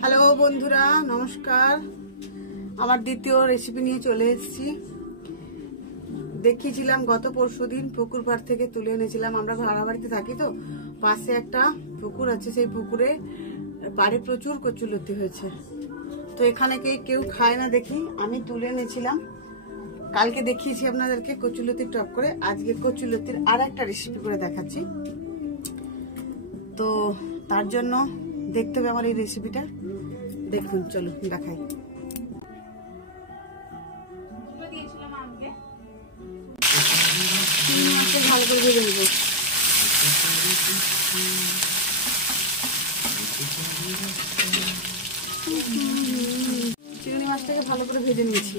Hello বন্ধুরা, নমস্কার। আমার দ্বিতীয় রেসিপি নিয়ে চলে এসেছি। দেখিয়েছিলাম গত পরশুদিন পুকুর পাড় থেকে তুলে এনেছিলাম। আমরা ভাড়া বাড়িতে থাকি, তো পাশে একটা পুকুর আছে। সেই পুকুরে পাড়ে প্রচুর কচুলতি হয়েছে। তো এখানে কেউ খায় না দেখি আমি তুলে এনেছিলাম। কালকে দেখিয়েছি আপনাদেরকে কচুলতির টক করে। আজকে কচুলতির আর একটা রেসিপি করে দেখাচ্ছি। তো তার জন্য দেখতে হবে আমার এই রেসিপিটা। দেখুন, চলুন দেখাই। ভালো করে ভেজে নেব। চিংড়ি মাছটাকে ভালো করে ভেজে নিয়েছি।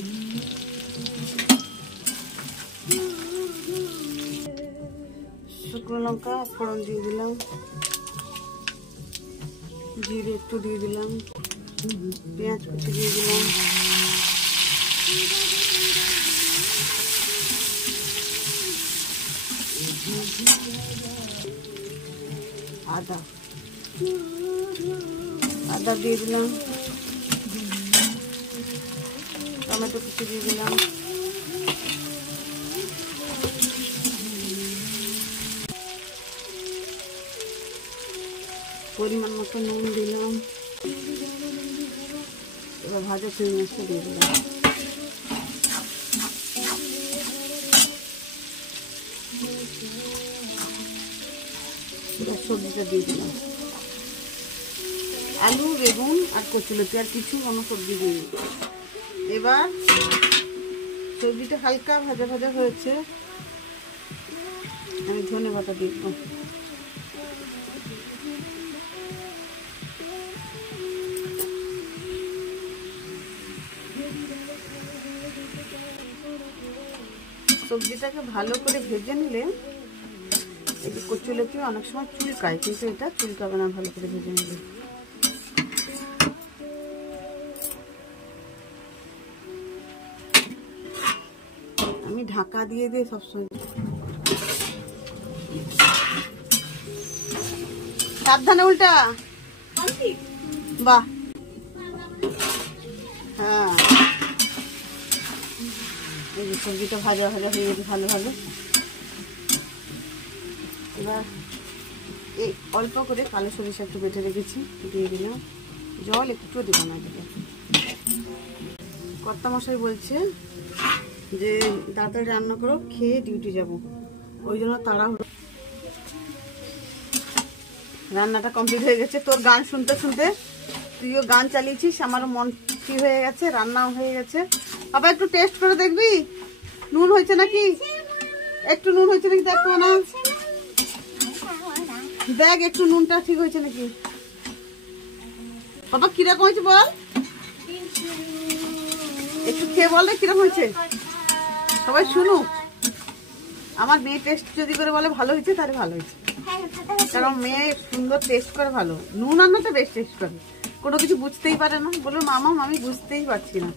শুকনো লঙ্কা ফোড়ন দিয়ে দিলাম, জিরে একটু দিয়ে দিলাম, পেঁয়াজ কুচি দিয়ে দিলাম, আদা দিয়ে দিলাম, টমেটো কুচি দিয়ে দিলাম, পরিমাণ মতো নুন দিলাম। এবার ভাজা চিংড়ি মাছটা দিয়ে দিলাম। এবার সবজিটা দিয়ে দিলাম। আলু, বেগুন আর কচুলতি, আর কিছু কোনো সবজি দিই। এবার সবজিটা হালকা ভাজা ভাজা হয়েছে, আমি ধনে পাতা দিয়ে দেবো। সবজিটাকে ভালো করে ভেজে নিলে এই যে কচুলতি অনেক সময় চুলকায়, কিন্তু এটা চুলকাবে না ভালো করে ভেজে নিলে। আমি ঢাকা দিয়ে দিই সবসময়। সাবধানে উল্টা। বাহ, হ্যাঁ। এই যে সবজিটা ভাজা ভাজা হয়ে গেছে ভালোভাবে। এবার এই অল্প করে কালো সরিষা একটু বেটে রেখেছি, দিয়ে দিলাম। জল একটু দেব না দিলে। কর্তামশাই বলছে যে তাড়াতাড়ি রান্না করো, খেয়ে ডিউটি যাব, ওই জন্য তাড়াহুড়ো। রান্নাটা কমপ্লিট হয়ে গেছে। তোর গান শুনতে শুনতে তুইও গান চালিয়েছিস, আমারও মন কি হয়ে গেছে, রান্নাও হয়ে গেছে। বাবা একটু টেস্ট করে দেখবি নুন হয়েছে নাকি, একটু নুন হয়েছে নাকি দেখো না, দেখ একটু নুনটা ঠিক হয়েছে নাকি। বাবা কিরকম হয়েছে বল, একটু খেয়ে বল রে কিরকম হয়েছে, সবাই শুনুক। আমার মেয়ে টেস্ট যদি করে বলে ভালো হয়েছে তাহলে ভালো হয়েছে, কারণ মেয়ে সুন্দর টেস্ট করে ভালো। নুন রান্নাটা বেশ টেস্ট করে, কোনো কিছু বুঝতেই পারে না, বললো মামা আমি বুঝতেই পারছি না।